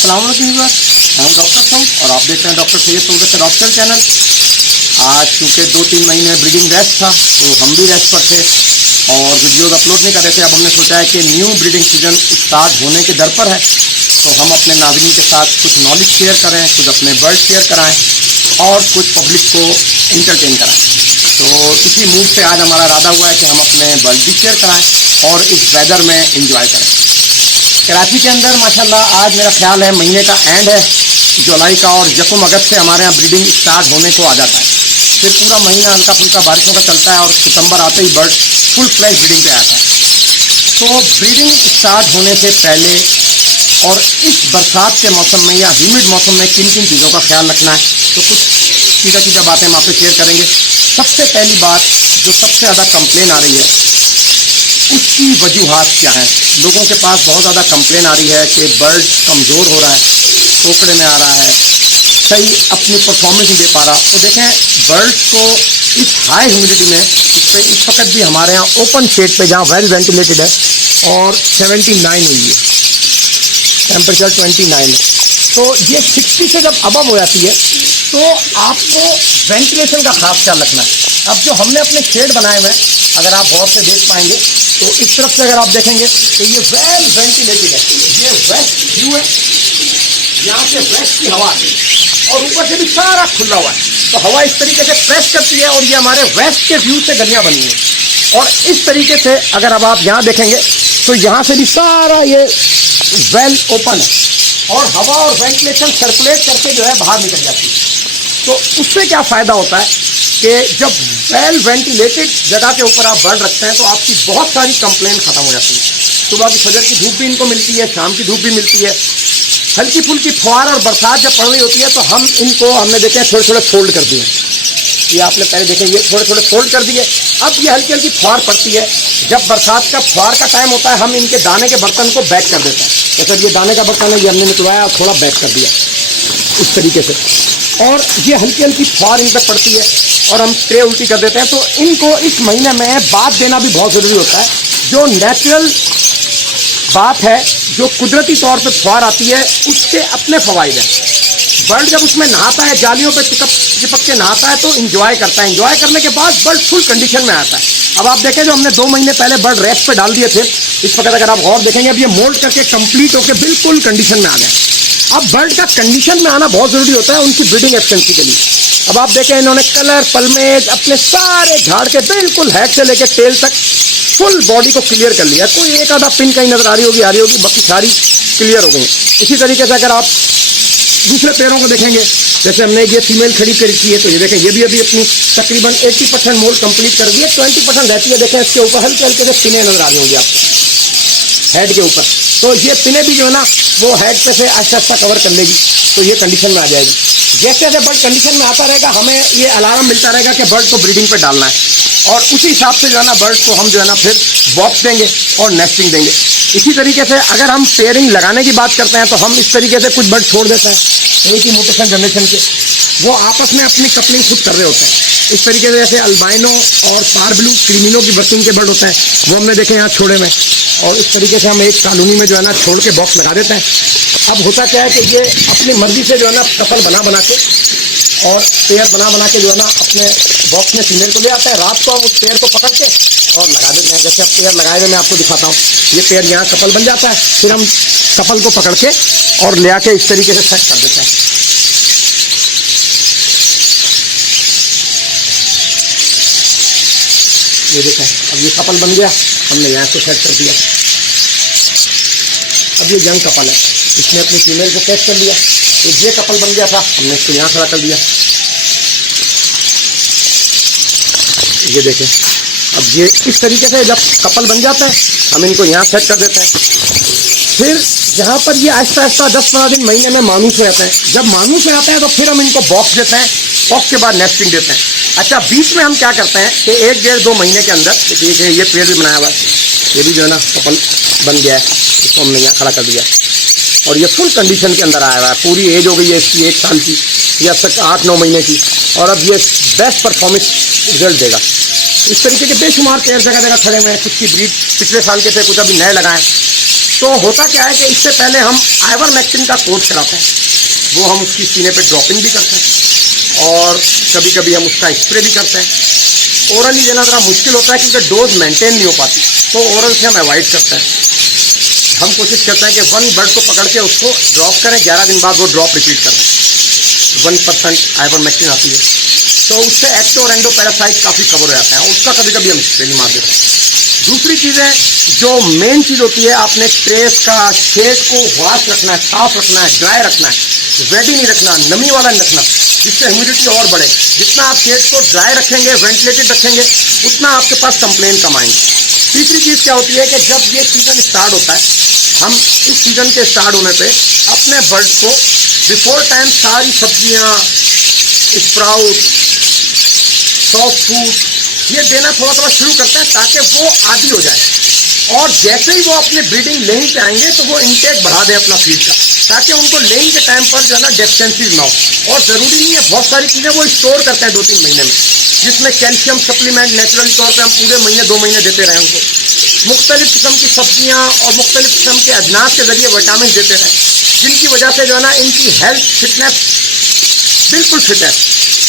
अस्सलाम वालेकुम व्यूअर्स, मैं हूं डॉक्टर सऊद और आप देख रहे हैं doctor Syed Saud adapter channel. आज चूँकि 2-3 महीने ब्रीडिंग रेस्ट था तो हम भी रेस्ट पर थे और वीडियोज़ अपलोड नहीं कर रहे थे। अब हमने सोचा है कि न्यू ब्रीडिंग सीजन स्टार्ट होने के दर पर है तो हम अपने नाज़रीन के साथ कुछ नॉलेज शेयर करें, कुछ अपने बर्ड शेयर कराएँ और कुछ पब्लिक को इंटरटेन कराएँ। तो इसी मूड से आज हमारा इरादा हुआ है कि हम अपने बर्ड भी शेयर कराएँ और इस वेदर में इंजॉय करें। कराची के अंदर माशाल्लाह आज मेरा ख्याल है महीने का एंड है जुलाई का और यकम अगस्त से हमारे यहाँ ब्रीडिंग स्टार्ट होने को आ जाता है। फिर पूरा महीना हल्का फुल्का बारिशों का चलता है और सितंबर आते ही बर्ड फुल फ्लैश ब्रीडिंग पे आता है। तो ब्रीडिंग स्टार्ट होने से पहले और इस बरसात के मौसम में या ह्यूमिड मौसम में किन किन चीज़ों का ख्याल रखना है तो कुछ सीधा बातें हम आपसे शेयर करेंगे। सबसे पहली बात जो सबसे ज़्यादा कंप्लेन आ रही है उसकी वजूहात क्या हैं। लोगों के पास बहुत ज़्यादा कंप्लेन आ रही है कि बर्ड कमज़ोर हो रहा है, खोखड़े में आ रहा है, सही अपनी परफॉर्मेंस नहीं दे पा रहा। तो देखें बर्ड्स को इस हाई ह्यूमिडिटी में इस वक्त भी हमारे यहाँ ओपन शेड पे जहाँ वेल वेंटिलेटेड है और 79 हुई है, टेम्परेचर 29 है, तो ये 60 से जब अबव हो जाती है तो आपको वेंटिलेशन का खास ख्याल रखना है। अब जो हमने अपने शेड बनाए हुए हैं अगर आप गौर से देख पाएंगे तो इस तरफ से अगर आप देखेंगे तो ये वेल वेंटिलेटेड है, ये वेस्ट व्यू है, यहाँ से वेस्ट की हवा आती है और ऊपर से भी सारा खुला हुआ है तो हवा इस तरीके से प्रेस करती है और ये हमारे वेस्ट के व्यू से गलियाँ बनी हैं। और इस तरीके से अगर अब आप यहाँ देखेंगे तो यहाँ से भी सारा ये वेल ओपन है और हवा और वेंटिलेशन सर्कुलेट करके जो है बाहर निकल जाती है। तो उससे क्या फ़ायदा होता है कि जब वेल वेंटिलेटेड जगह के ऊपर आप बर्ड रखते हैं तो आपकी बहुत सारी कंप्लेन ख़त्म हो जाती है। सुबह की फजर की धूप भी इनको मिलती है, शाम की धूप भी मिलती है, हल्की फुल्की फुहार और बरसात जब पड़ रही होती है तो हमने देखे थोड़े थोड़े फोल्ड कर दिए। ये आपने पहले देखे ये थोड़े थोड़े फोल्ड कर दिए। अब ये हल्की हल्की फुहार पड़ती है, जब बरसात का फुहार का टाइम होता है हम इनके दाने के बर्तन को बैक कर देते हैं। जैसे ये दाने का बर्तन है ये हमने निकलवाया और थोड़ा बैक कर दिया इस तरीके से और ये हल्की हल्की फुहार इन पर पड़ती है और हम ट्रे उल्टी कर देते हैं। तो इनको इस महीने में बात देना भी बहुत ज़रूरी होता है। जो नेचुरल बात है, जो कुदरती तौर पे फुहार आती है उसके अपने फ़वाइद हैं। बर्ड जब उसमें नहाता है, जालियों पे चिपक के नहाता है तो इंजॉय करता है। इंजॉय करने के बाद बर्ड फुल कंडीशन में आता है। अब आप देखें जो हमने 2 महीने पहले बर्ड रेस्ट पे डाल दिए थे, इस वक्त अगर आप गौर देखेंगे अब ये मोल्ड करके कंप्लीट होकर बिल्कुल कंडीशन में आ गए। अब बर्ड का कंडीशन में आना बहुत ज़रूरी होता है उनकी ब्रीडिंग एफिशिएंसी के लिए। अब आप देखें इन्होंने कलर पलमेज अपने सारे झाड़ के बिल्कुल हेड से लेकर टेल तक फुल बॉडी को क्लियर कर लिया। कोई एक आधा पिन कहीं नज़र आ रही होगी, बाकी सारी क्लियर हो गई। इसी तरीके से अगर आप दूसरे पैरों को देखेंगे, जैसे हमने ये फीमेल खड़ी कर रखी है तो ये देखें ये भी अभी अपनी तकरीबन 80% मोल्ड कंप्लीट कर दी है, 20% रहती है। देखें इसके ऊपर हल्के हल्के से पिने नज़र आ रही होंगी आपको हेड के ऊपर, तो ये पिने भी जो है ना वो हेड पे से आहिस्ता आहिस्ता कवर कर लेगी तो ये कंडीशन में आ जाएगी। जैसे जैसे बर्ड कंडीशन में आता रहेगा हमें ये अलार्म मिलता रहेगा कि बर्ड को ब्रीडिंग पे डालना है और उसी हिसाब से जो है ना बर्ड को हम जो है ना फिर बॉक्स देंगे और नेस्टिंग देंगे। इसी तरीके से अगर हम पेयरिंग लगाने की बात करते हैं तो हम इस तरीके से कुछ बर्ड छोड़ देते हैं एक ही म्यूटेशन जनरेशन के, वो आपस में अपनी कपलिंग खुद कर रहे होते हैं। इस तरीके से जैसे अल्बाइनो और पार ब्लू क्रीमिनो की बर्थिंग के बर्ड होते हैं वो हमने देखे यहाँ छोड़े में, और इस तरीके से हम एक कॉलोनी में जो है ना छोड़ के बॉक्स लगा देते हैं। अब होता क्या है कि ये अपनी मर्जी से जो है ना कपल बना के और पेयर बना के जो है ना अपने बॉक्स में फीमेल को ले आता है। रात को हम उस पेयर को पकड़ के और लगा देते हैं। जैसे अब पेयर लगाए हुए मैं आपको दिखाता हूँ, ये पेयर यहाँ कपल बन जाता है, फिर हम कपल को पकड़ के और ले आके इस तरीके से सेट कर देते हैं। ये देखें अब ये कपल बन गया, हमने यहाँ से सेट कर दिया। अब ये यंग कपल है, इसने अपनी फीमेल को कैच कर लिया, तो ये कपल बन गया था, हमने इसको यहाँ खड़ा कर दिया। ये देखें अब ये इस तरीके से जब कपल बन जाता है हम इनको यहाँ सेट कर देते हैं। फिर यहाँ पर ये आहिस्ता आहिस्ता 10-15 दिन महीने में मानूस हो जाते हैं। जब मानूस हो जाते हैं तो फिर हम इनको बॉक्स देते हैं, बॉक्स के बाद नेस्टिंग देते हैं। अच्छा बीच में हम क्या करते हैं कि 1-1.5-2 महीने के अंदर देखिए ये पेड़ भी बनाया हुआ है, ये भी जो है ना कपल बन गया है, इसको हमने यहाँ खड़ा कर दिया और ये फुल कंडीशन के अंदर आया हुआ है। पूरी एज हो गई है इसकी 1 साल की या तक 8-9 महीने की, और अब ये बेस्ट परफॉर्मेंस रिजल्ट देगा। इस तरीके के बेशुमार पेड़ जगह जगह खड़े हुए हैं, कुछ की ब्रीड पिछले साल के थे, कुछ अभी नए लगाएं। तो होता क्या है कि इससे पहले हम आइवरमेक्टिन का कोर्स कराते हैं, वो हम उसकी सीने पे ड्रॉपिंग भी करते हैं और कभी कभी हम उसका स्प्रे भी करते हैं। ओरली देना ज़रा मुश्किल होता है क्योंकि डोज मेंटेन नहीं हो पाती, तो ओरल से हम अवॉइड करते हैं। हम कोशिश करते हैं कि 1 बर्ड को पकड़ के उसको ड्रॉप करें, 11 दिन बाद वो ड्रॉप रिपीट करें। 1% आइवरमेक्टिन आती है, तो उससे एक्टो और एंडो पैरासाइट काफ़ी कवर हो जाते हैं, उसका कभी कभी हम स्प्रे भी मार देते हैं। दूसरी चीज़ें जो मेन चीज़ होती है, आपने ट्रेस का शेड को वॉश रखना है, साफ रखना है, ड्राई रखना है, वेटी नहीं रखना, नमी वाला नहीं रखना, जिससे ह्यूमिडिटी और बढ़े। जितना आप शेड को ड्राई रखेंगे, वेंटिलेटेड रखेंगे, उतना आपके पास कंप्लेन कम आएंगे। तीसरी चीज़ क्या होती है कि जब ये सीज़न स्टार्ट होता है, हम इस सीज़न के स्टार्ट होने पे अपने बर्ड को बिफोर टाइम सारी सब्जियां, स्प्राउट, सॉफ्ट फूड ये देना थोड़ा थोड़ा शुरू करते हैं ताकि वो आदी हो जाए, और जैसे ही वो अपने ब्रीडिंग लेइंग पे आएंगे तो वो इनटेक बढ़ा दें अपना फीड का, ताकि उनको लेइंग के टाइम पर जो है ना डेफिशिएंसीज ना हो। और ज़रूरी नहीं है, बहुत सारी चीज़ें वो स्टोर करते हैं 2-3 महीने में, जिसमें कैल्शियम सप्लीमेंट नेचुरली तौर पर हम पूरे महीने 2 महीने देते रहें उनको। मुख्तलिफ किस्म की सब्जियाँ और मुख्तलिफ किस्म के अजनास के ज़रिए विटामिन देते रहें, जिनकी वजह से जो है ना इनकी हेल्थ फिटनेस बिल्कुल फिट है।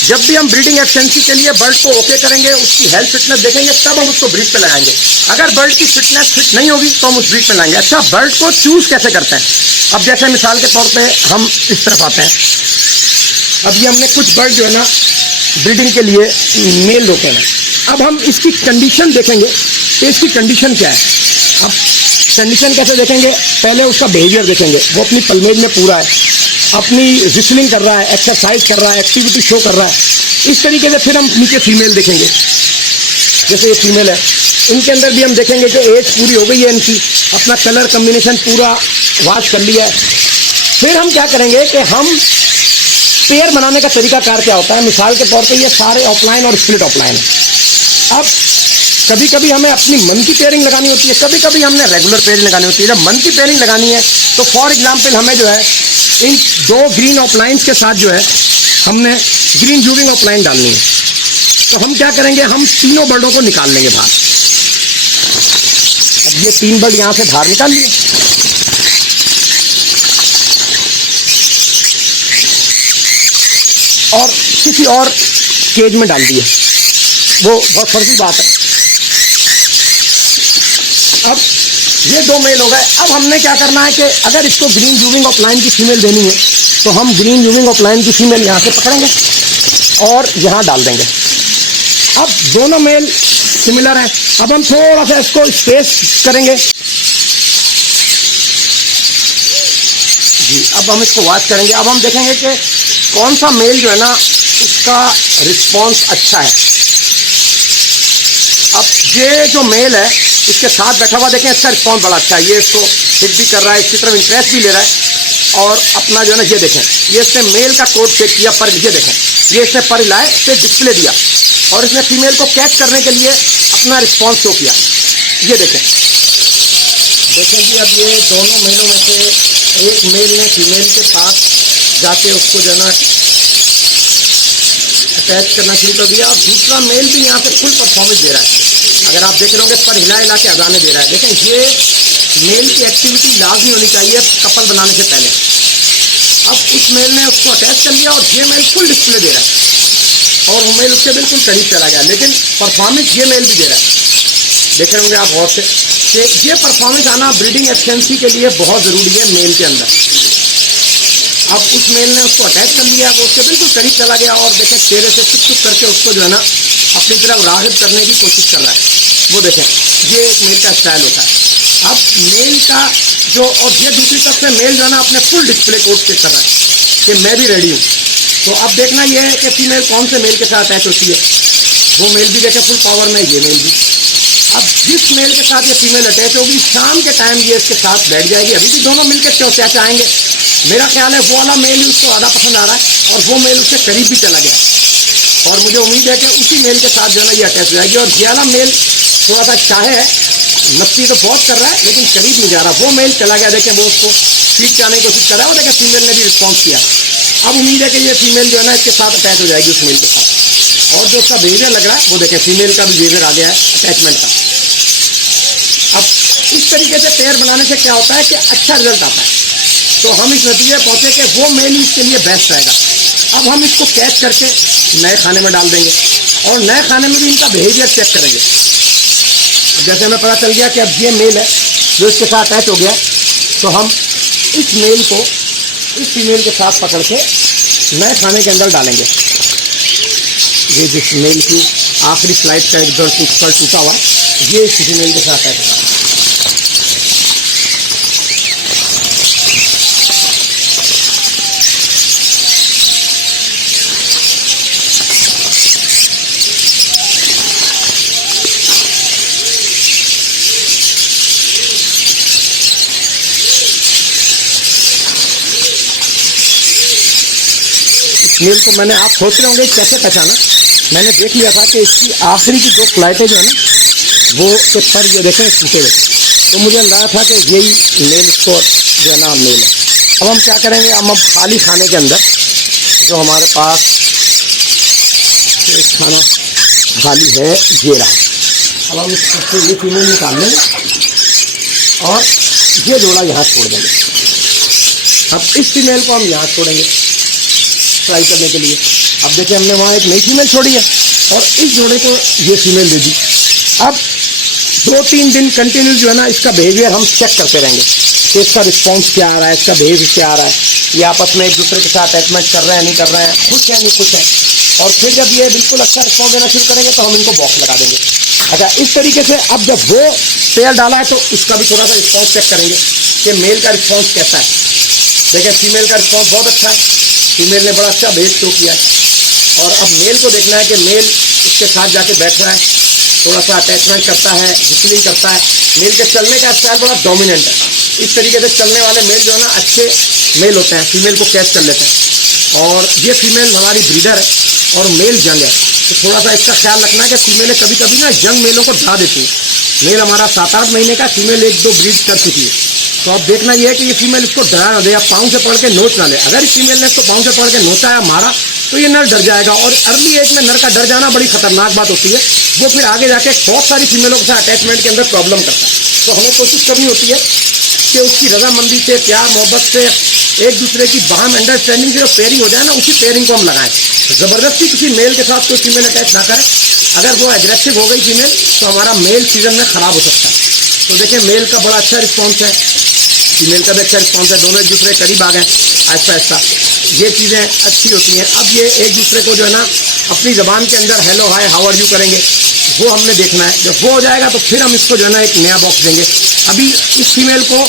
जब भी हम ब्रीडिंग एफिशिएंसी के लिए बर्ड को ओके करेंगे, उसकी हेल्थ फिटनेस देखेंगे, तब हम उसको ब्रीड पे लगाएंगे। अगर बर्ड की फिटनेस फिट नहीं होगी तो हम उस ब्रीड पे लगाएंगे। अच्छा, बर्ड को चूज कैसे करते हैं? अब जैसे मिसाल के तौर पे हम इस तरफ आते हैं, अब ये हमने कुछ बर्ड जो है ना ब्रीडिंग के लिए मेल रोके हैं। अब हम इसकी कंडीशन देखेंगे कि इसकी कंडीशन क्या है। अब कंडीशन कैसे देखेंगे? पहले उसका बिहेवियर देखेंगे, वो अपनी पलमेज में पूरा है, अपनी विस्लिंग कर रहा है, एक्सरसाइज कर रहा है, एक्टिविटी शो कर रहा है। इस तरीके से फिर हम नीचे फीमेल देखेंगे, जैसे ये फीमेल है, इनके अंदर भी हम देखेंगे कि एज पूरी हो गई है इनकी, अपना कलर कम्बिनेशन पूरा वॉश कर लिया है। फिर हम क्या करेंगे कि हम पेयर बनाने का तरीकाकार क्या होता है। मिसाल के तौर पे ये सारे ऑफलाइन और स्प्लिट ऑफलाइन है। अब कभी कभी हमें अपनी मन की पेयरिंग लगानी होती है, कभी कभी हमने रेगुलर पेयरिंग लगानी होती है। जब मन की पेयरिंग लगानी है तो फॉर एग्जाम्पल हमें जो है इन 2 ग्रीन ऑफलाइंस के साथ जो है हमने ग्रीन जूविंग ऑफलाइन डालनी है, तो हम क्या करेंगे, हम तीनों बर्डों को निकाल लेंगे बाहर। अब ये 3 बर्ड यहाँ से बाहर निकाल लिए, और किसी और केज में डाल दिए, वो बहुत फर्जी बात है। अब ये 2 मेल हो गए। अब हमने क्या करना है कि अगर इसको ग्रीन जूविंग ऑफलाइन की फीमेल देनी है तो हम ग्रीन जूविंग ऑफलाइन की फीमेल यहाँ से पकड़ेंगे और यहाँ डाल देंगे। अब दोनों मेल सिमिलर हैं। अब हम थोड़ा सा इसको स्पेस करेंगे जी। अब हम इसको वॉच करेंगे। अब हम देखेंगे कि कौन सा मेल जो है ना उसका रिस्पॉन्स अच्छा है। अब ये जो मेल है इसके साथ बैठा हुआ देखें, इसका रिस्पॉन्स बड़ा अच्छा है। ये इसको हिट भी कर रहा है, इसकी तरफ इंटरेस्ट भी ले रहा है, और अपना जो है ना ये देखें, ये इसने मेल का कोड चेक किया, पर ये देखें, ये इसने पर हिलाए, इसे डिस्प्ले दिया, और इसने फीमेल को कैच करने के लिए अपना रिस्पॉन्स शो किया। ये देखें जी। अब ये दोनों मेलों में से एक मेल ने फीमेल के पास जाके उसको जो है ना अटैच करना शुरू कर दिया, और दूसरा मेल भी यहाँ से फुल परफॉर्मेंस दे रहा है। अगर आप देख रहे होंगे पर हिला हिला के अजाने दे रहा है। देखें, ये मेल की एक्टिविटी लाजमी होनी चाहिए कपल बनाने से पहले। अब उस मेल ने उसको अटैच कर लिया और ये मेल फुल डिस्प्ले दे रहा है, और वो मेल उसके बिल्कुल करीब चला गया, लेकिन परफॉर्मेंस ये मेल भी दे रहा है। देख रहे होंगे आप गौर से कि ये परफॉर्मेंस आना ब्रीडिंग एफिशिएंसी के लिए बहुत ज़रूरी है मेल के अंदर। अब उस मेल ने उसको अटैच कर लिया, वो उसके बिल्कुल करीब चला गया, और देखें चेहरे से चुप चुप करके उसको जो है ना अपनी तरफ राग़िब करने की कोशिश कर रहा है। वो देखें, ये एक मेल का स्टाइल होता है। अब मेल का जो, और ये दूसरी तरफ से मेल जो है ना अपने फुल डिस्प्ले कोड चेक कर रहा है कि मैं भी रेडी हूँ। तो अब देखना ये है कि फीमेल कौन से मेल के साथ अटैच होती है। वो मेल भी देखें फुल पावर में, ये मेल भी। अब जिस मेल के साथ ये फीमेल अटैच होगी, शाम के टाइम ये इसके साथ बैठ जाएगी। अभी भी दोनों मिलकर क्यों क्या चाहेंगे, मेरा ख्याल है वो वाला मेल ही उसको ज़्यादा पसंद आ रहा है, और वो मेल उसके करीब भी चला गया, और मुझे उम्मीद है कि उसी मेल के साथ जो है ना ये अटैच हो जाएगी। और ये वाला मेल थोड़ा सा चाहे है, मस्ती तो बहुत कर रहा है, लेकिन करीब नहीं जा रहा। वो मेल चला गया, देखें वो उसको फीड कराने की कोशिश कर रहा है, वो देखें फीमेल ने भी रिस्पॉन्स किया। अब उम्मीद है कि ये फीमेल जो है ना इसके साथ अटैच हो जाएगी उस मेल के साथ। और जो उसका बिहेवियर लग रहा है वो देखें, फीमेल का भी बिहेवियर आ गया है अटैचमेंट का। अब इस तरीके से पेयर बनाने से क्या होता है कि अच्छा रिजल्ट आता है। तो हम इस नतीजे पहुँचे कि वो मेल इसके लिए बेस्ट रहेगा। अब हम इसको कैच करके नए खाने में डाल देंगे और नए खाने में भी इनका बिहेवियर चेक करेंगे। जैसे हमें पता चल गया कि अब ये मेल है जो इसके साथ अटैच हो गया, तो हम इस मेल को इस फीमेल के साथ पकड़ के नए खाने के अंदर डालेंगे। ये जिस मेल की आखिरी फ्लाइट का एक दर टूटा हुआ, ये इस फीमेल के साथ अटैच होगा। मेल को मैंने, आप सोच रहे होंगे कैसे पहचाना, मैंने देख लिया था कि इसकी आखिरी की 2 फ्लाइटें जो है ना वो के पर जो देखें टूटे हुए, तो मुझे लगा था कि यही मेल इसको जो है ना मेल है। अब हम क्या करेंगे, हम खाली खाने के अंदर जो हमारे पास एक खाना खाली है ये रहा, अब हम इससे ये फीमेल निकाल लेंगे और ये जोड़ा यहाँ छोड़ देंगे। अब इस फीमेल को हम यहाँ छोड़ेंगे ट्राई करने के लिए। अब देखिए हमने वहाँ एक नई फीमेल छोड़ी है और इस जोड़े को ये फीमेल दे दी। अब 2-3 दिन कंटिन्यू जो है ना इसका बिहेवियर हम चेक करते रहेंगे कि इसका रिस्पॉन्स क्या आ रहा है, इसका बिहेवियर क्या आ रहा है, ये आपस में एक दूसरे के साथ अटैचमेंट कर रहे हैं नहीं कर रहे हैं, खुश है नहीं खुश है। और फिर जब ये बिल्कुल अच्छा रिस्पॉन्स देना शुरू करेंगे तो हम इनको बॉक्स लगा देंगे। अच्छा, इस तरीके से अब जब वो पेयर डाला है तो इसका भी थोड़ा सा रिस्पॉन्स चेक करेंगे कि मेल का रिस्पॉन्स कैसा है। देखिए फीमेल का रिस्पॉन्स बहुत अच्छा है, फीमेल ने बड़ा अच्छा बेस शो किया है। और अब मेल को देखना है कि मेल इसके साथ जाके बैठ रहा है, थोड़ा सा अटैचमेंट करता है, विस्लिंग करता है। मेल के चलने का स्टाइल बड़ा डोमिनेंट है। इस तरीके से चलने वाले मेल जो है ना अच्छे मेल होते हैं, फीमेल को कैच कर लेते हैं। और ये फीमेल हमारी ब्रीडर है और मेल जंग है, तो थोड़ा सा इसका ख्याल रखना है कि फीमेलें कभी कभी ना यंग मेलों को डरा देती हैं। मेल हमारा 7-8 महीने का, फीमेल 1-2 ब्रीड कर चुकी है, तो अब देखना यह है कि ये फीमेल इसको डरा ना दे या पाँव से पकड़ के नोच ना ले। अगर इस फीमेल ने इसको पाँव से पकड़ के नोचा या मारा तो ये नर डर जाएगा, और अर्ली एज में नर का डर जाना बड़ी खतरनाक बात होती है। वो फिर आगे जाके बहुत सारी फीमेलों के साथ अटैचमेंट के अंदर प्रॉब्लम करता है। तो हमें कोशिश करनी होती है कि उसकी रजामंदी से, प्यार मोहब्बत से, एक दूसरे की बाहम अंडरस्टैंडिंग से जो पेयरिंग हो जाए ना, उसी पेयरिंग को हम लगाएं। ज़बरदस्ती किसी मेल के साथ कोई फीमेल अटैच ना करें। अगर वो एग्रेसिव हो गई फीमेल तो हमारा मेल सीजन में ख़राब हो सकता है। तो देखिए मेल का बड़ा अच्छा रिस्पॉन्स है, फीमेल का भी अच्छा रिस्पॉन्स है, दोनों एक दूसरे के करीब आ गए आहिस्ता आहिस्ता। ये चीज़ें अच्छी होती हैं। अब ये एक दूसरे को जो है ना अपनी ज़बान के अंदर hello hi how are you करेंगे, वो हमने देखना है। जब वो हो जाएगा तो फिर हम इसको जो है ना एक नया बॉक्स देंगे। अभी इस फीमेल को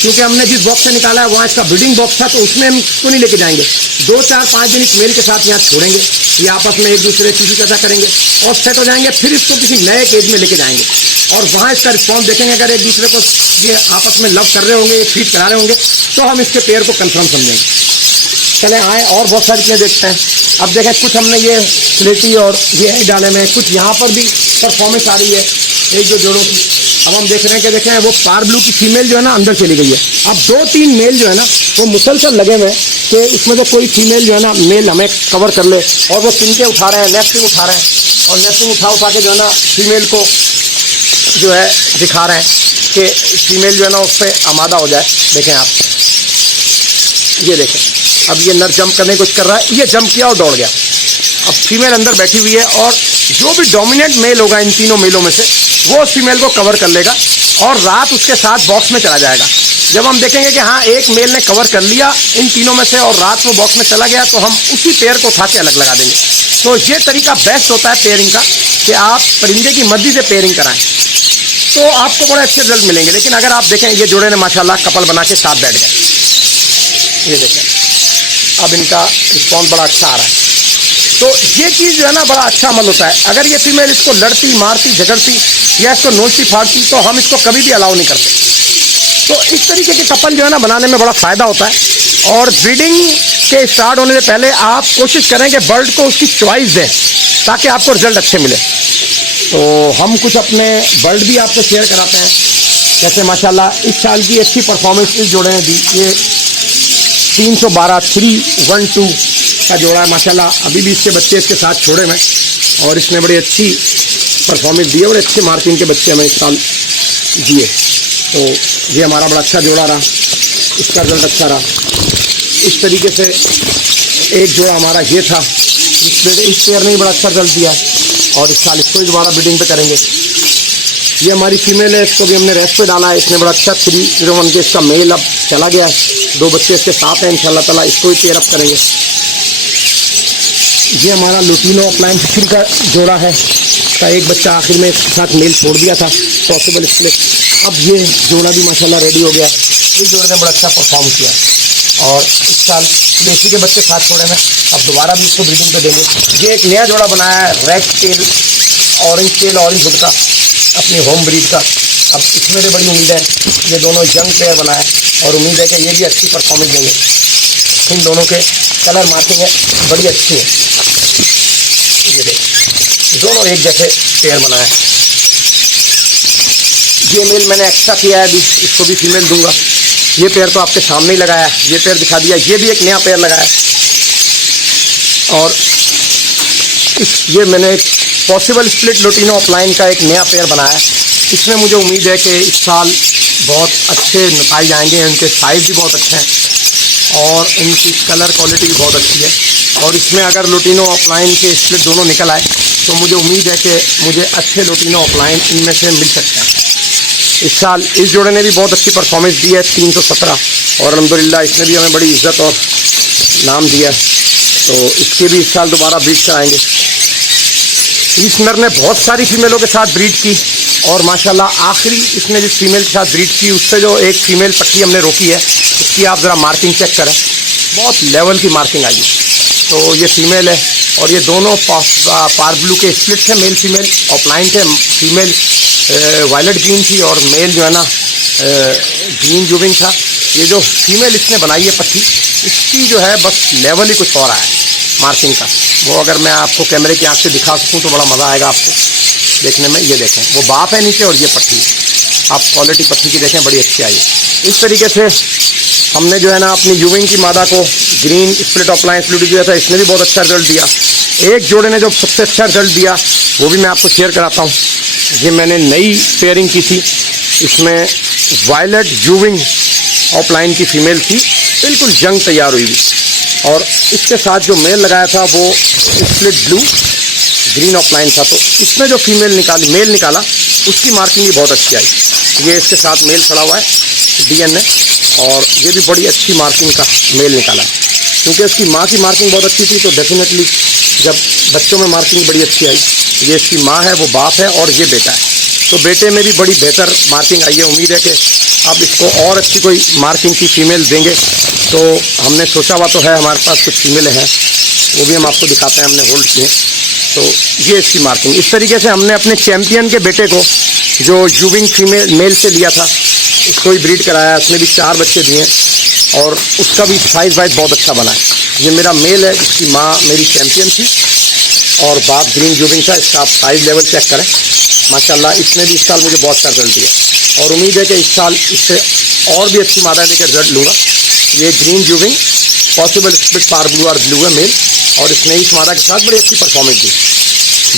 क्योंकि हमने जिस बॉक्स से निकाला है वहाँ इसका ब्रीडिंग बॉक्स था, तो उसमें हम इसको नहीं लेके जाएंगे। 2-4-5 दिन इस मेल के साथ यहाँ छोड़ेंगे, ये आपस में एक दूसरे की चर्चा करेंगे और सेट हो जाएंगे। फिर इसको किसी नए केज में लेके जाएंगे और वहाँ इसका रिस्पॉन्स देखेंगे। अगर एक दूसरे को ये आपस में लव कर रहे होंगे, फीड करा रहे होंगे, तो हम इसके पेयर को कंफर्म समझेंगे। चले आए और बहुत सारी चीज़ें देखते हैं। अब देखें कुछ हमने ये स्लेटी और ये डाले में, कुछ यहाँ पर भी परफॉर्मेंस आ रही है एक दो जोड़ों की। अब हम देख रहे हैं कि देखें वो पार ब्लू की फीमेल जो है ना अंदर चली गई है। अब 2-3 मेल जो है ना वो मुसलसल लगे हुए हैं कि उसमें से कोई फीमेल जो है ना मेल हमें कवर कर ले, और वो तिनके उठा रहे हैं, नेस्टिंग उठा रहे हैं, और नेस्टिंग उठा के जो है ना फीमेल को जो है दिखा रहे हैं कि फीमेल जो है ना उस पर आमादा हो जाए। देखें आप, ये देखें अब ये नर जंप करने की कोशिश कर रहा है, ये जंप किया और दौड़ गया। अब फीमेल अंदर बैठी हुई है और जो भी डोमिनेंट मेल होगा इन तीनों मेलों में से वो उस फीमेल को कवर कर लेगा और रात उसके साथ बॉक्स में चला जाएगा। जब हम देखेंगे कि हाँ एक मेल ने कवर कर लिया इन तीनों में से और रात वो बॉक्स में चला गया, तो हम उसी पेयर को उठा के अलग लगा देंगे। तो ये तरीका बेस्ट होता है पेयरिंग का कि आप परिंदे की मर्जी से पेयरिंग कराएं, तो आपको बड़े अच्छे रिजल्ट मिलेंगे। लेकिन अगर आप देखें ये जोड़े ने माशाल्लाह कपल बना के साथ बैठ गए, ये देखें अब इनका रिस्पॉन्स बड़ा अच्छा आ रहा है। तो ये चीज़ जो है ना बड़ा अच्छा अमल होता है। अगर ये फीमेल इसको लड़ती, मारती, झगड़ती या इसको नोचती फाड़ती तो हम इसको कभी भी अलाउ नहीं करते। तो इस तरीके के कपल जो है ना बनाने में बड़ा फ़ायदा होता है। और ब्रीडिंग के स्टार्ट होने से पहले आप कोशिश करें कि बर्ड को उसकी चॉइस दें ताकि आपको रिजल्ट अच्छे मिले। तो हम कुछ अपने बर्ड भी आपको शेयर कराते हैं। जैसे माशाल्लाह इस साल की अच्छी परफॉर्मेंस इस जोड़े ने दी। ये 312 312 का जोड़ा है माशाल्लाह। अभी भी इसके बच्चे इसके साथ छोड़े हुए हैं और इसने बड़ी अच्छी परफॉर्मेंस दी है और अच्छे मार्किंग के बच्चे हमें इस साल दिए। तो ये हमारा बड़ा अच्छा जोड़ा रहा, इसका रिजल्ट अच्छा रहा। इस तरीके से एक जोड़ा हमारा ये था, इस पेयर ने भी बड़ा अच्छा रिजल्ट दिया और इस साल इसको भी दोबारा ब्रीडिंग पे करेंगे। ये हमारी फीमेल है, इसको भी हमने रेस्ट पे डाला है, इसने बड़ा अच्छा 301 के इसका मेल अब चला गया है, 2 बच्चे इसके साथ हैं, इंशाल्लाह ताला इसको भी पेयर अप करेंगे। ये हमारा लुटिनो अपलाइन फिशर का जोड़ा है, इसका एक बच्चा आखिर में इसके साथ मेल छोड़ दिया था पॉसिबल स्प्लिट। अब ये जोड़ा भी माशाल्लाह रेडी हो गया, इस जोड़े ने बड़ा अच्छा परफॉर्म किया और इस साल देसी के बच्चे साथ छोड़े हैं, अब दोबारा भी इसको ब्रीडिंग पे देंगे। ये एक नया जोड़ा बनाया है, रेड टेल ऑरेंज हुड का, अपनी होम ब्रीड का। अब इसमें भी बड़ी उम्मीद है, ये दोनों यंग पेयर बनाए और उम्मीद है कि ये भी अच्छी परफॉर्मेंस देंगे। इन दोनों के कलर मार्किंग है बड़ी अच्छी है, ये देख दोनों एक जैसे पेयर बनाए। ये मेल मैंने एक्स्ट्रा किया है, अभी इसको भी फीमेल दूंगा। ये पेयर तो आपके सामने ही लगाया है, ये पेयर दिखा दिया, ये भी एक नया पेयर लगाया है। और ये मैंने एक पॉसिबल स्प्लिट लुटिनो अपलाइन का एक नया पेयर बनाया है। इसमें मुझे उम्मीद है कि इस साल बहुत अच्छे नतीजे आएंगे, इनके साइज़ भी बहुत अच्छे हैं और इनकी कलर क्वालिटी भी बहुत अच्छी है। और इसमें अगर लुटिनो अपलाइन के स्प्लिट दोनों निकल आए तो मुझे उम्मीद है कि मुझे अच्छे लुटिनो अपलाइन इनमें से मिल सकते हैं। इस साल इस जोड़े ने भी बहुत अच्छी परफॉर्मेंस दी है, 317, और अल्हम्दुलिल्लाह इसने भी हमें बड़ी इज्जत और नाम दिया, तो इसके भी इस साल दोबारा ब्रीड कराएंगे। इस नर ने बहुत सारी फीमेलों के साथ ब्रीड की और माशाल्लाह आखिरी इसने जिस फीमेल के साथ ब्रीड की उससे जो एक फीमेल पट्टी हमने रोकी है उसकी आप ज़रा मार्किंग चेक करें, बहुत लेवल की मार्किंग आई है। तो ये फीमेल है और ये दोनों पार ब्लू के स्प्लिट थे, मेल फीमेल ऑफलाइन थे। फीमेल वायलेट ग्रीन थी और मेल जो है ना ग्रीन जुबिंग था। ये जो फीमेल इसने बनाई है पट्टी, इसकी जो है बस लेवल ही कुछ और आया है मार्किंग का। वो अगर मैं आपको कैमरे की आंख से दिखा सकूं तो बड़ा मज़ा आएगा आपको देखने में। ये देखें, वो बाप है नीचे और ये पट्टी, आप क्वालिटी पट्टी की देखें, बड़ी अच्छी आई है। इस तरीके से हमने जो है ना अपनी यूविंग की मादा को ग्रीन स्प्लिट ऑफलाइन स्प्लिट दिया था, इसने भी बहुत अच्छा रिजल्ट दिया। एक जोड़े ने जो सबसे अच्छा रिजल्ट दिया वो भी मैं आपको शेयर कराता हूँ। ये मैंने नई पेयरिंग की थी, इसमें वायलेट यूविंग ऑफलाइन की फीमेल थी, बिल्कुल जंग तैयार हुई थी, और इसके साथ जो मेल लगाया था वो स्प्लिट ब्लू ग्रीन ऑफलाइन था। तो इसमें जो फीमेल निकाली मेल निकाला उसकी मार्किंग भी बहुत अच्छी आई। ये इसके साथ मेल खड़ा हुआ है DNA, और ये भी बड़ी अच्छी मार्किंग का मेल निकाला है, क्योंकि उसकी माँ की मार्किंग बहुत अच्छी थी। तो डेफिनेटली जब बच्चों में मार्किंग बड़ी अच्छी आई, ये इसकी माँ है, वो बाप है और ये बेटा है, तो बेटे में भी बड़ी बेहतर मार्किंग आई है। उम्मीद है कि अब इसको और अच्छी कोई मार्किंग की फीमेल देंगे। तो हमने सोचा हुआ तो है, हमारे पास कुछ फीमेलें हैं, वो भी हम आपको दिखाते हैं, हमने होल्ड किए। तो ये इसकी मार्किंग। इस तरीके से हमने अपने चैम्पियन के बेटे को जो यूविंग फीमेल मेल से लिया था उसको ही ब्रीड कराया, उसने भी 4 बच्चे दिए और उसका भी साइज़ वाइज बहुत अच्छा बना है। ये मेरा मेल है जिसकी माँ मेरी चैम्पियन थी और बाप ग्रीन यूविंग था। इसका आप साइज़ लेवल चेक करें, माशाल्लाह इसने भी इस साल मुझे बहुत अच्छा रिजल्ट दिया और उम्मीद है कि इस साल इससे और भी अच्छी मादा लेकर रिजल्ट लूँगा। ये ग्रीन यूविंग पॉसिबल स्प्लिट पार ब्लू और ब्लू है मेल, और इसने इस मादा के साथ बड़ी अच्छी परफॉर्मेंस दी।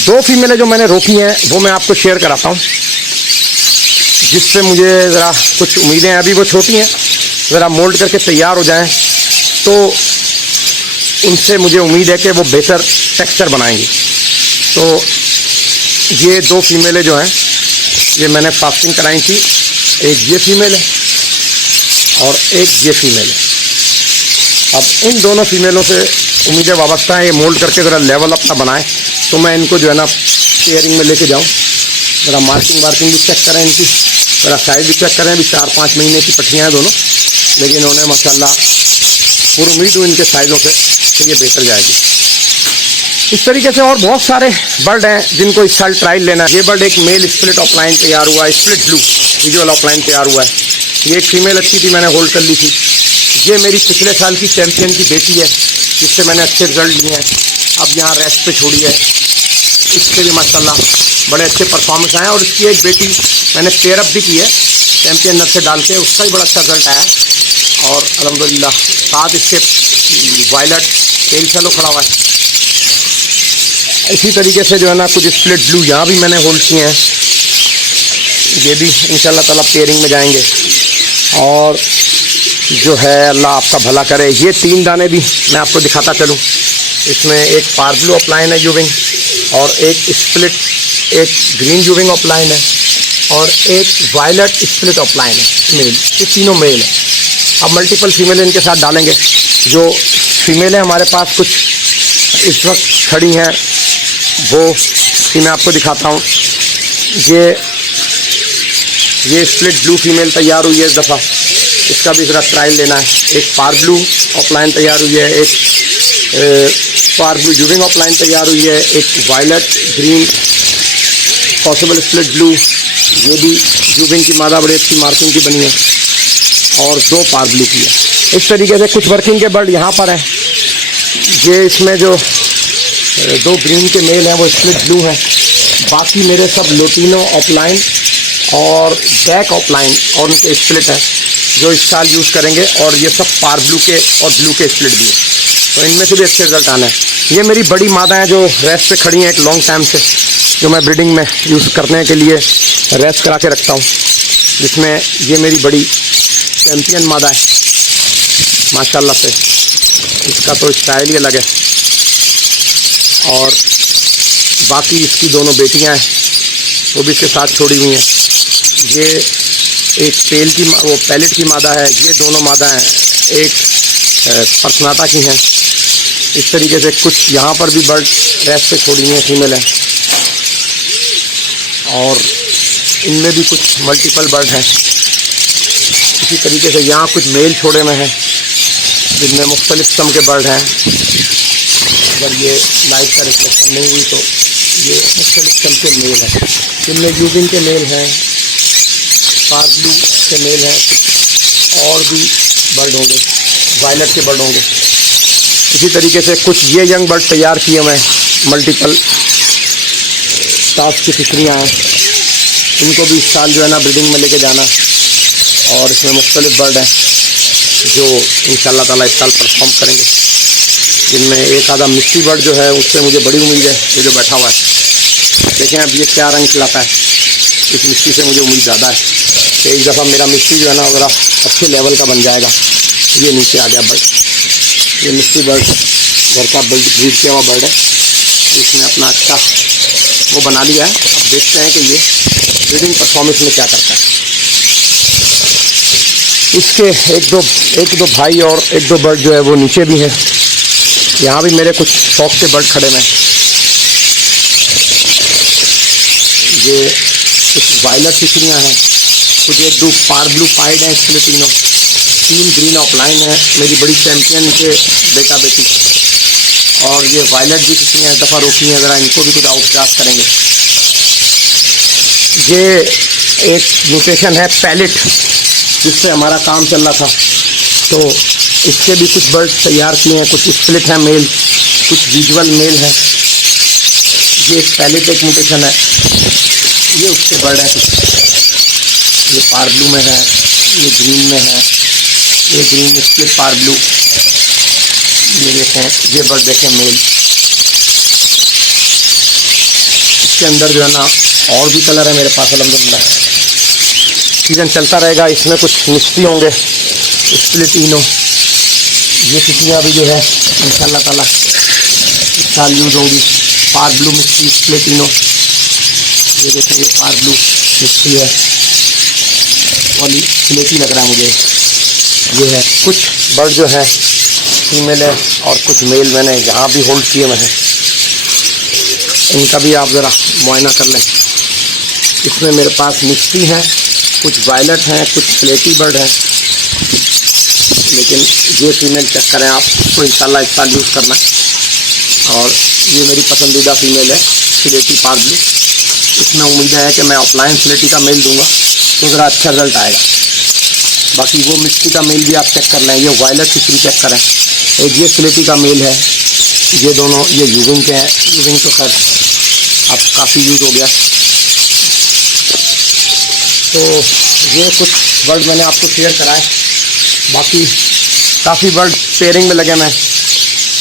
2 फीमेलें जो मैंने रोकी हैं वो मैं आपको शेयर कराता हूँ, जिससे मुझे ज़रा कुछ उम्मीदें हैं। अभी वो छोटी हैं, ज़रा मोल्ड करके तैयार हो जाएं तो उनसे मुझे उम्मीद है कि वो बेहतर टेक्सचर बनाएंगी। तो ये 2 फीमेलें जो हैं ये मैंने फास्टिंग कराई थी, एक ये फीमेल है और एक ये फीमेल है। अब इन दोनों फीमेलों से उम्मीदें वाबस्ता है, ये मोल्ड करके ज़रा लेवल अपना बनाएं तो मैं इनको जो है ना पेयरिंग में लेके जाऊँ। ज़रा मार्किंग भी चेक करें इनकी, ज़रा साइज़ भी चेक करें। अभी 4-5 महीने की पट्टियाँ हैं दोनों, लेकिन इन्होंने माशाल्लाह पूरी उम्मीद हुई इनके साइज़ों से कि ये बेहतर जाएगी। इस तरीके से और बहुत सारे बर्ड हैं जिनको इस साल ट्रायल लेना है। ये बर्ड एक मेल स्प्लिट ऑफलाइन तैयार हुआ है, स्प्लिट ब्लू विजुअल ऑफलाइन तैयार हुआ है। ये एक फीमेल अच्छी थी, मैंने होल्ड कर ली थी। ये मेरी पिछले साल की चैम्पियन की बेटी है जिससे मैंने अच्छे रिजल्ट लिए हैं, अब यहाँ रेस्ट पे छोड़ी है। इससे भी माशाल्लाह बड़े अच्छे परफॉर्मेंस आए और इसकी एक बेटी मैंने पेयर अप भी की है चैम्पियन नर से डाल के, उसका भी बड़ा अच्छा रिजल्ट आया है। और अल्हम्दुलिल्लाह साथ इसके वायलेट टेल फेलो खड़ा हुआ है। इसी तरीके से जो है ना कुछ स्प्लिट ब्लू यहाँ भी मैंने होल्ड किए हैं। ये भी इंशाल्लाह ताला पेयरिंग में जाएंगे। और जो है अल्लाह आपका भला करे। ये 3 दाने भी मैं आपको दिखाता चलूँ। इसमें एक पार ब्लू अपलाइन है यूविंग, और एक स्प्लिट, एक ग्रीन यूविंग अपलाइन है, और एक वायलेट स्प्लिट अपलाइन है मेल। ये तीनों मेल है। अब मल्टीपल फीमेल इनके साथ डालेंगे। जो फीमेलें हमारे पास कुछ इस वक्त खड़ी हैं वो कि मैं आपको दिखाता हूँ। ये स्प्लिट ब्लू फीमेल तैयार हुई है इस दफ़ा, इसका भी ज़रा ट्रायल लेना है। एक पार ब्लू अपलाइन तैयार हुई है, एक पार ब्लू यूविंग अपलाइन तैयार हुई है, एक violet green possible split blue, ये भी यूविंग की मादा बड़ी अच्छी मार्किंग की बनी है, और 2 पार ब्लू की है। इस तरीके से कुछ वर्किंग के बर्ड यहाँ पर हैं। ये इसमें जो 2 ग्रीन के मेल हैं वो स्प्लिट ब्लू हैं। बाकी मेरे सब लोटिनो ऑफलाइन और बैक ऑफलाइन और उनके स्प्लिट हैं जो इस साल यूज़ करेंगे, और ये सब पार ब्लू के और ब्लू के स्प्लिट भी हैं। तो इनमें से भी अच्छे रिजल्ट आना है। ये मेरी बड़ी मादा हैं जो रेस्ट पे खड़ी हैं एक लॉन्ग टाइम से, जो मैं ब्रीडिंग में यूज़ करने के लिए रेस्ट करा के रखता हूँ, जिसमें ये मेरी बड़ी चैम्पियन मादा है माशाल्लाह से। इसका तो स्टाइल ही अलग है। और बाकी इसकी दोनों बेटियां हैं वो भी इसके साथ छोड़ी हुई हैं। ये एक पेल की वो पैलेट की मादा है, ये दोनों मादा हैं एक पर्सनाटा की हैं। इस तरीके से कुछ यहाँ पर भी बर्ड रेस्ट पे छोड़ी हुई हैं फीमेल हैं, और इनमें भी कुछ मल्टीपल बर्ड हैं। इसी तरीके से यहाँ कुछ मेल छोड़े हुए हैं जिनमें मुख्तलिफ किस्म के बर्ड हैं। अगर ये लाइट का रिफ्लेक्शन नहीं हुई तो ये मुख्तलिफ किस्म के मेल हैं। इनमें यूविंग के मेल हैं, पार ब्लू के मेल हैं, कुछ और भी बर्ड होंगे, वायलेट के बर्ड होंगे। इसी तरीके से कुछ ये यंग बर्ड तैयार किए हुए हैं, मल्टीपल टास्क की फिक्रियाँ हैं। इनको भी इस साल जो है ना ब्रीडिंग में लेके जाना, और इसमें मुख्तलिफ बर्ड हैं जो इंशाल्लाह ताला इस साल परफॉर्म करेंगे। जिनमें एक आधा मिस्ट्री बर्ड जो है उससे मुझे बड़ी उम्मीद है, ये जो बैठा हुआ है। देखें अब ये क्या रंग खिलाता है। इस मिस्ट्री से मुझे उम्मीद ज़्यादा है कि एक दफ़ा मेरा मिस्ट्री जो है ना ज़रा अच्छे लेवल का बन जाएगा। ये नीचे आ गया बर्ड, ये मिस्ट्री बर्ड घर का ब्रीड किया हुआ बर्ड है। इसने अपना अच्छा वो बना लिया है। अब देखते हैं कि ये ब्रीडिंग परफॉर्मेंस में क्या करता है। इसके एक दो भाई और 1-2 बर्ड जो है वो नीचे भी हैं। यहाँ भी मेरे कुछ शौक के बर्ड खड़े हैं। ये कुछ वायलेट फिक्रियाँ हैं, कुछ 1-2 पार ब्लू पाइड हैं, इसके 3 ग्रीन ऑफलाइन है मेरी बड़ी चैम्पियन के बेटा बेटी। और ये वायलेट भी फिक्रियाँ इस दफ़ा रोकी हैं, ज़रा इनको भी कुछ आउटक्रास करेंगे। ये एक म्यूटेशन है पैलेट, जिससे हमारा काम चल रहा था, तो इसके भी कुछ बर्ड तैयार किए हैं। कुछ स्प्लिट है मेल, कुछ विजुअल मेल है। ये एक पैलेट एक म्यूटेशन है, ये उसके बर्ड है। ये पार ब्लू में है, ये ग्रीन में है, ये ग्रीन स्प्लिट पार ब्लू। ये देखें, ये बर्ड देखें मेल। इसके अंदर जो है ना और भी कलर है मेरे पास अल्हम्दुलिल्लाह। सीज़न चलता रहेगा, इसमें कुछ मिस्ट्री होंगे, स्प्लिट इनो। ये किस्में भी जो है इंशाल्लाह ताला इस साल यूज़ होंगी। पार ब्लू मिस्ट्री स्प्लिट इनो, ये देखें ये पार ब्लू मिस्ट्री है, और स्लेटी लग रहा है मुझे। ये है कुछ बर्ड जो है फीमेल है, और कुछ मेल मैंने यहाँ भी होल्ड किए हुए हैं। इनका भी आप ज़रा मुआयना कर लें। इसमें मेरे पास मिस्ट्री हैं, कुछ वायलेट हैं, कुछ स्लेटी बर्ड हैं, लेकिन ये फीमेल चेक करें आप, तो इंशाल्लाह इस साल यूज़ करना। और ये मेरी पसंदीदा फीमेल है स्लेटी पार ब्लू। इसमें उम्मीद है कि मैं ऑफलाइन स्लेटी का मेल दूंगा तो ज़रा अच्छा रिजल्ट आएगा। बाकी वो मिस्ट्री का मेल भी आप चेक कर लें। ये वायलेट फिक्री चेक करें, एक ये स्लेटी का मेल है। ये दोनों ये यूविंग के हैं। यूविंग तो खैर अब काफ़ी यूज़ हो गया। तो ये कुछ बर्ड मैंने आपको शेयर कराए। बाकी काफ़ी बर्ड पेयरिंग में लगे। मैं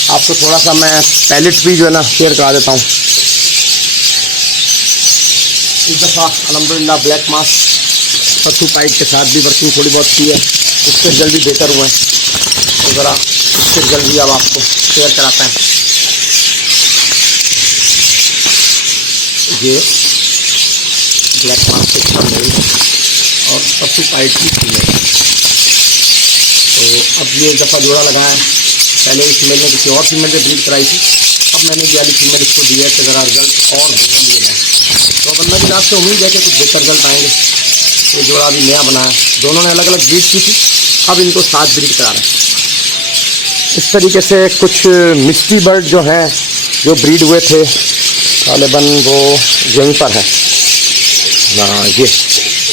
आपको थोड़ा सा मैं पैलेट भी जो है ना शेयर करा देता हूँ। इस दफ़ा अल्हम्दुलिल्लाह ब्लैक मास परसू पाइप के साथ भी वर्किंग थोड़ी बहुत की है, उससे रिजल्ट भी बेहतर हुए हैं। तो ज़रा उसके रिजल्ट भी अब आपको शेयर कराते हैं। ये ब्लैक मास के इसका मेल और परसू पाइप की फीमेल। तो अब ये एक दफ़ा जोड़ा लगाया है, पहले इस मेल ने किसी और फीमेल से ब्रीड कराई थी, अब मैंने ये वाली फीमेल इसको दी है कि ज़रा रिजल्ट और बेहतर लिए जाए। तो अब अल्लाह की रात से उम्मीद है कि कुछ बेहतर रिजल्ट आएंगे। ये जोड़ा अभी नया बना है, दोनों ने अलग अलग ब्रीड की थी, अब इनको साथ ब्रीड करा रहे हैं। इस तरीके से कुछ मिस्ट्री बर्ड जो हैं, जो ब्रीड हुए थे तालिबन वो यहीं पर है। हाँ ये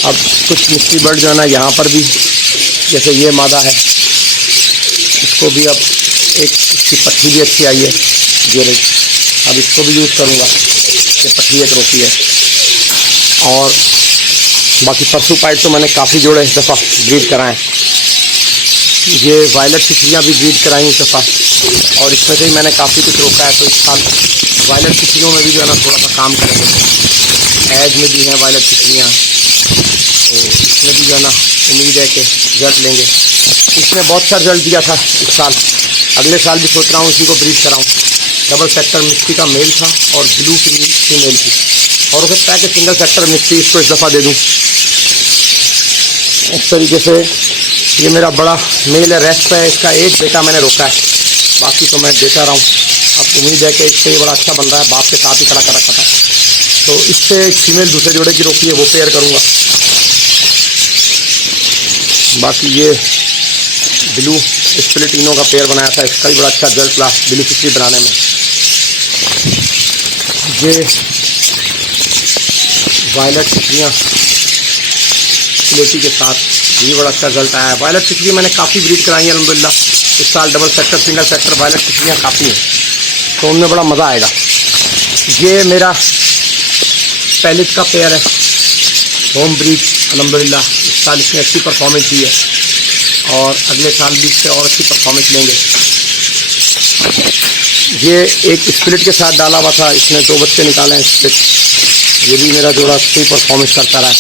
अब कुछ मिस्ट्री बर्ड जो है ना यहाँ पर भी, जैसे ये मादा है, इसको भी अब एक इसकी पट्टी भी अच्छी आई है, ये रही, अब इसको भी यूज़ करूँगा, ये पट्टी एक रोकी है। और बाकी परसू पाइप तो मैंने काफ़ी जोड़े इस दफ़ा ब्रीड कराएँ। ये वायलेट तितलियाँ भी ब्रीड कराई इस दफ़ा, और इसमें से ही मैंने काफ़ी कुछ रोका है। तो इस साल वायलेट तितलियों में भी जो है ना थोड़ा सा काम करेंगे। एज में भी हैं वायलेट तितलियाँ, तो इसमें भी जो है ना उम्मीद है कि रिजल्ट लेंगे। इसने बहुत अच्छा रिजल्ट दिया था इस साल, अगले साल भी सोच रहा हूँ इसी को ब्रीड कराऊँ। डबल सेक्टर मिस्ट्री का मेल था और ब्लू फीमेल थी, और हो सकता है कि सिंगल सेक्टर मिस्ट्री इसको इस दफ़ा दे दूँ। इस तरीके से ये मेरा बड़ा मेल है, रेस्ट पे है, इसका एक बेटा मैंने रोका है, बाकी तो मैं देता रहा हूँ। अब उम्मीद है कि इससे ये बड़ा अच्छा बन रहा है, बाप के साथ ही खड़ा कर रखा था, तो इससे एक फीमेल दूसरे जोड़े की रोकी है, वो पेयर करूँगा। बाकी ये ब्लू स्प्लिटिनो का पेयर बनाया था, इसका भी बड़ा अच्छा रिजल्ट रहा ब्लू फिशरी बनाने में। ये वायलेट फिशरियाँ स्लेटी के साथ, ये बड़ा अच्छा रिजल्ट आया है। वायलेट फिशरी मैंने काफ़ी ब्रीड कराई है अल्हम्दुलिल्लाह इस साल, डबल सेक्टर सिंगल सेक्टर वायलेट फिशरियाँ काफ़ी हैं, तो उनमें बड़ा मज़ा आएगा। ये मेरा पैलेट का पेयर है, होम ब्रीड अल्हम्दुलिल्लाह इस साल इसने अच्छी परफॉर्मेंस दी है, और अगले साल भी इससे और अच्छी परफॉर्मेंस लेंगे। ये एक स्प्लिट के साथ डाला हुआ था, इसने 2 बच्चे निकाले हैं स्प्लिट, ये भी मेरा जोड़ा अच्छी परफॉर्मेंस करता रहा है।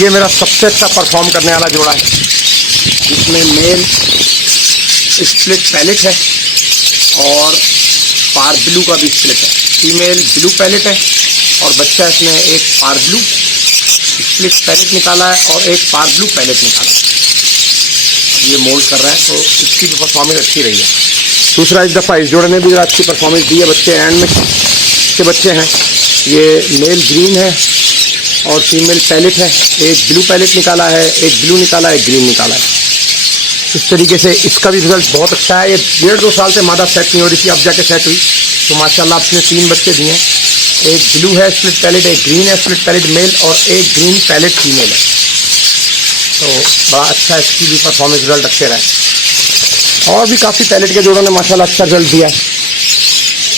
ये मेरा सबसे अच्छा परफॉर्म करने वाला जोड़ा है, जिसमें मेल स्प्लिट पैलेट है और पार ब्लू का भी स्प्लिट है। फीमेल ब्लू पैलेट है और बच्चा इसने एक पार ब्लू स्प्लिट पैलेट निकाला है और एक पार ब्लू पैलेट निकाला है। ये मोल्ड कर रहा है, तो इसकी भी परफॉर्मेंस अच्छी रही है। दूसरा इस दफ़ा इस जोड़े ने भी अच्छी परफॉर्मेंस दी है। बच्चे एंड में के बच्चे हैं, ये मेल ग्रीन है और फीमेल पैलेट है, एक ब्लू पैलेट निकाला है, एक ब्लू निकाला है, एक ग्रीन निकाला है। इस तरीके से इसका भी रिजल्ट बहुत अच्छा है। ये 1.5-2 साल से मादा सेट नहीं हो रही थी, अब जाके सेट हुई, तो माशाल्लाह आपने 3 बच्चे दिए हैं। एक ब्लू है स्प्लिट पैलेट, एक ग्रीन है स्प्लिट पैलेट मेल और एक ग्रीन पैलेट फीमेल है। तो बड़ा अच्छा इसकी भी परफॉर्मेंस रिजल्ट अच्छे रहे, और भी काफ़ी पैलेट के जोड़ों ने माशाल्लाह अच्छा रिजल्ट दिया है।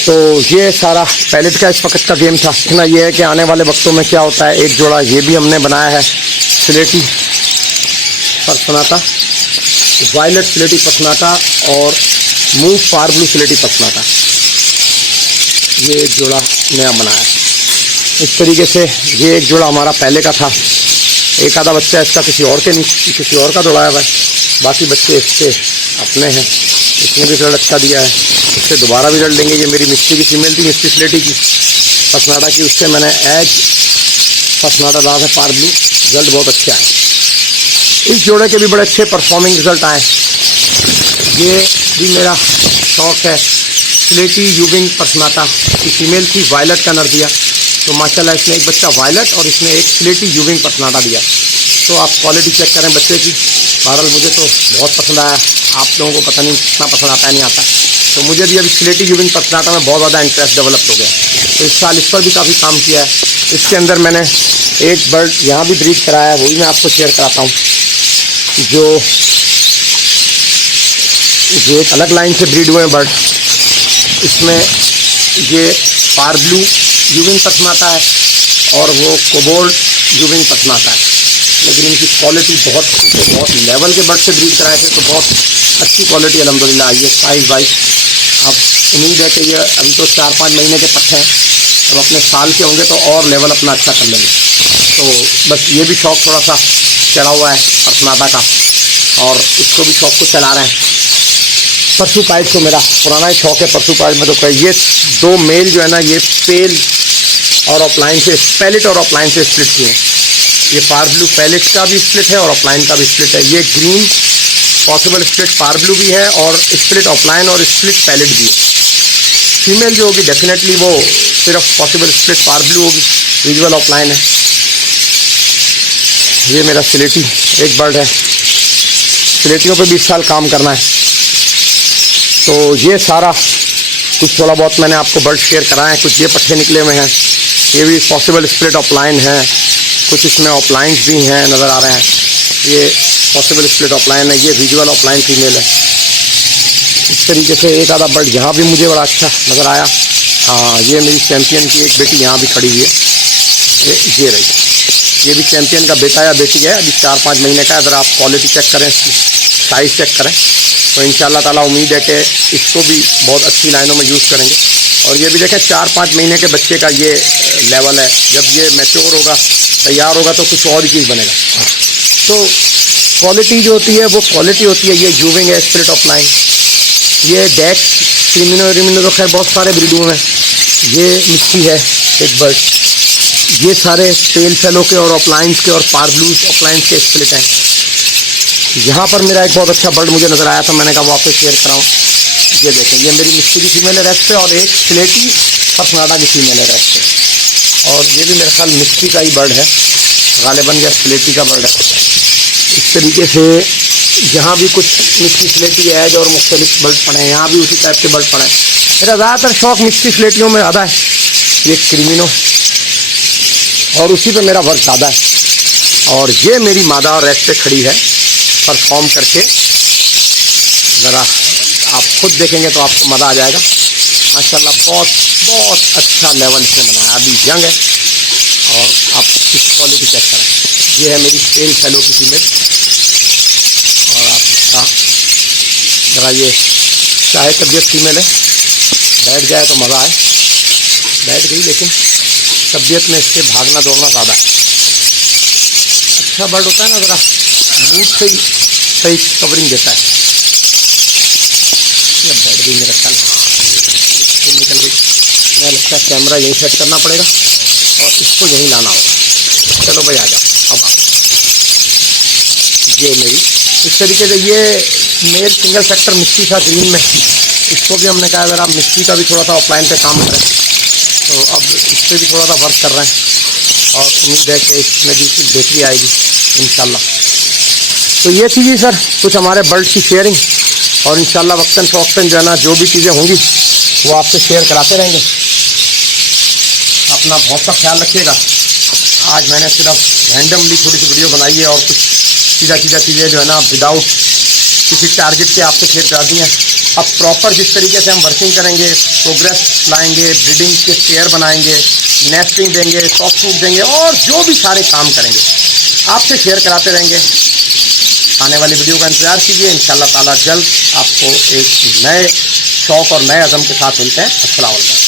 तो ये सारा पैलेट का इस वक्त का गेम था। इतना ये है कि आने वाले वक्तों में क्या होता है। एक जोड़ा ये भी हमने बनाया है स्लेटी पर्सनाटा, वायलेट स्लेटी पर्सनाटा और मूव फार ब्लू स्लेटी पर्सनाटा, ये एक जोड़ा नया बनाया है। इस तरीके से ये एक जोड़ा हमारा पहले का था, एक आधा बच्चा इसका किसी और का दौड़ाया हुआ है, बाकी बच्चे इसके अपने हैं। इसने भी रिजल्ट अच्छा दिया है, इससे दोबारा भी रिजल्ट लेंगे। ये मेरी मिस्ट्री की फीमेल थी, मिस्ट्री स्लेटी की पर्सनाटा की, उससे मैंने एज पर्सनाटा डाला था पार ब्लू, रिजल्ट बहुत अच्छे आए। इस जोड़े के भी बड़े अच्छे परफॉर्मिंग रिजल्ट आए। ये भी मेरा शौक है, स्लेटी यूविंग पर्सनाटा की फीमेल थी, वायलेट का नर दिया, तो माशाल्लाह इसने एक बच्चा वायलेट और इसने एक स्लेटी यूविंग पर्सनाटा दिया। तो आप क्वालिटी चेक करें बच्चे की। बहरहाल मुझे तो बहुत पसंद आया, आप लोगों को पता नहीं कितना पसंद आता है नहीं आता, तो मुझे भी अभी स्लेटी यूविंग पर्सनाटा में बहुत ज़्यादा इंटरेस्ट डेवलप हो गया। तो इस साल इस पर भी काफ़ी काम किया है। इसके अंदर मैंने एक बर्ड यहाँ भी ब्रीड कराया है, वो भी मैं आपको शेयर कराता हूँ, जो ये एक अलग लाइन से ब्रीड हुए हैं बर्ड। इसमें ये पार ब्लू यूविंग पर्सनाटा है और वो कोबोल्ड यूविंग पर्सनाटा है, लेकिन इनकी क्वालिटी बहुत लेवल के बर्ड से ब्रीड कराए थे, तो बहुत अच्छी क्वालिटी अल्हम्दुलिल्लाह आई है साइज वाइज। अब उम्मीद है कि ये अभी तो 4-5 महीने के पट्टे हैं, जब अपने साल के होंगे तो और लेवल अपना अच्छा कर लेंगे। तो बस ये भी शौक़ थोड़ा सा चढ़ा हुआ है पर्सनाटा का, और इसको भी शौक़ को चला रहे हैं। परसू पाइप तो मेरा पुराना ही शौक़ है, परसू पाइप में तो ये 2 मेल जो है ना, ये पेल और ऑफलाइन से पैलेट और ऑफलाइन से स्प्लिट किए हैं। ये पार ब्लू पैलेट का भी स्प्लिट है और ऑफलाइन का भी स्प्लिट है। ये ग्रीन पॉसिबल स्प्लिट पार ब्लू भी है और स्प्लिट ऑफलाइन और स्प्लिट पैलेट भी है। फीमेल जो होगी डेफिनेटली वो सिर्फ पॉसिबल स्प्लिट पार ब्लू होगी, विजुअल ऑफलाइन है। ये मेरा स्लेटी एक बर्ड है, स्लेटियों पे भी इस साल काम करना है। तो ये सारा कुछ थोड़ा बहुत मैंने आपको बर्ड शेयर कराए हैं। कुछ ये पट्टे निकले हुए हैं, ये भी पॉसिबल स्प्लिट ऑफलाइन है, कुछ इसमें ऑफलाइंस भी हैं नज़र आ रहे हैं। ये पॉसिबल स्प्लिट ऑफलाइन है, ये विजुअल ऑफलाइन फीमेल है। इस तरीके से एक आधा बर्ड यहाँ भी मुझे बड़ा अच्छा नज़र आया। हाँ, ये मेरी चैम्पियन की एक बेटी यहाँ भी खड़ी हुई है, ये रही। ये भी चैम्पियन का बेटा या बेटी है, अभी 4-5 महीने का है। अगर आप क्वालिटी चेक करें, इसकी साइज़ चेक करें, तो इंशाल्लाह ताला उम्मीद है कि इसको भी बहुत अच्छी लाइनों में यूज़ करेंगे। और ये भी देखें 4-5 महीने के बच्चे का ये लेवल है। जब ये मैच्योर होगा, तैयार होगा, तो कुछ और ही चीज़ बनेगा। तो क्वालिटी जो होती है वो क्वालिटी होती है। ये जूविंग है, स्प्लिट ऑफलाइन, ये डेक्स, क्रिमिनो तो खैर बहुत सारे ब्रीडों में। ये मिस्टी है एक बर्ड। ये सारे पेल फेलो के और ऑफलाइंस के और पार ब्लूज ऑफलाइंस के स्प्लिट हैं। यहाँ पर मेरा एक बहुत अच्छा बर्ड मुझे नज़र आया था, मैंने कहा वापस शेयर कराऊँ। ये देखें, ये मेरी मिस्टी की फीमेल है रेस्ट पे, और एक स्लेटी पर्सनाटा की फीमेल है रेस्ट पे। और ये भी मेरे ख्याल मिस्टी का ही बर्ड है, गालिबन या स्लेटी का बर्ड है। इस तरीके से यहाँ भी कुछ मिस्टी स्लेटी एज और मुख्तलिफ बर्ड पड़े हैं, यहाँ भी उसी टाइप के बर्ड पड़े हैं। मेरा ज़्यादातर शौक़ मिस्टी स्लेटियों में ज़्यादा है, ये क्रिमिनो, और उसी पे मेरा वर्क ज़्यादा है। और ये मेरी मादा और रेस्ट पे खड़ी है परफॉर्म करके। ज़रा आप खुद देखेंगे तो आपको मज़ा आ जाएगा। माशाल्लाह बहुत बहुत अच्छा लेवल इसने बनाया, अभी यंग है। और आप इस क्वालिटी चेक करें, ये है मेरी पेल फेलो की फीमेल। और आपका ज़रा ये चाहे तबीयत फीमेल है, बैठ जाए तो मज़ा आए, बैठ गई, लेकिन तबीयत में इसके भागना दौड़ना ज़्यादा है। अच्छा बर्ड होता है ना, ज़रा मूड से ही सही कवरिंग देता है। ये बैठ गई मेरा ख्याल, निकल गई। मैं लगता है कैमरा यहीं सेट करना पड़ेगा और इसको यहीं लाना होगा। चलो भाई आ जाओ अब आप। ये मेरी इस तरीके से ये मेल सिंगल सेक्टर मिस्टी था ग्रीन में, इसको भी हमने कहा अगर आप मिस्टी का भी थोड़ा सा ऑफलाइन पे काम करें, तो अब इस पर भी थोड़ा सा वर्क कर रहे हैं और उम्मीद है कि इसमें भी कुछ बेहतरी आएगी इंशाल्लाह। तो ये थी जी सर कुछ हमारे बर्ड की शेयरिंग, और इंशाल्लाह वक्तन फ़ौक्तन जो है ना जो भी चीज़ें होंगी वो आपसे शेयर कराते रहेंगे। अपना बहुत सा ख्याल रखिएगा। आज मैंने सिर्फ रैंडमली थोड़ी सी वीडियो बनाई है और कुछ सीधा चीज़ें जो है ना विदाउट किसी टारगेट के आपसे शेयर करा दी हैं। अब प्रॉपर जिस तरीके से हम वर्किंग करेंगे, प्रोग्रेस लाएंगे, ब्रीडिंग के पेयर बनाएंगे, नेस्टिंग देंगे, सॉफ्ट फूड देंगे, और जो भी सारे काम करेंगे आपसे शेयर कराते रहेंगे। आने वाली वीडियो का इंतज़ार कीजिए। इंशाल्लाह ताला जल्द आपको एक नए शौक़ और नए अज़म के साथ मिलते हैं। अस्सलाम वालेकुम।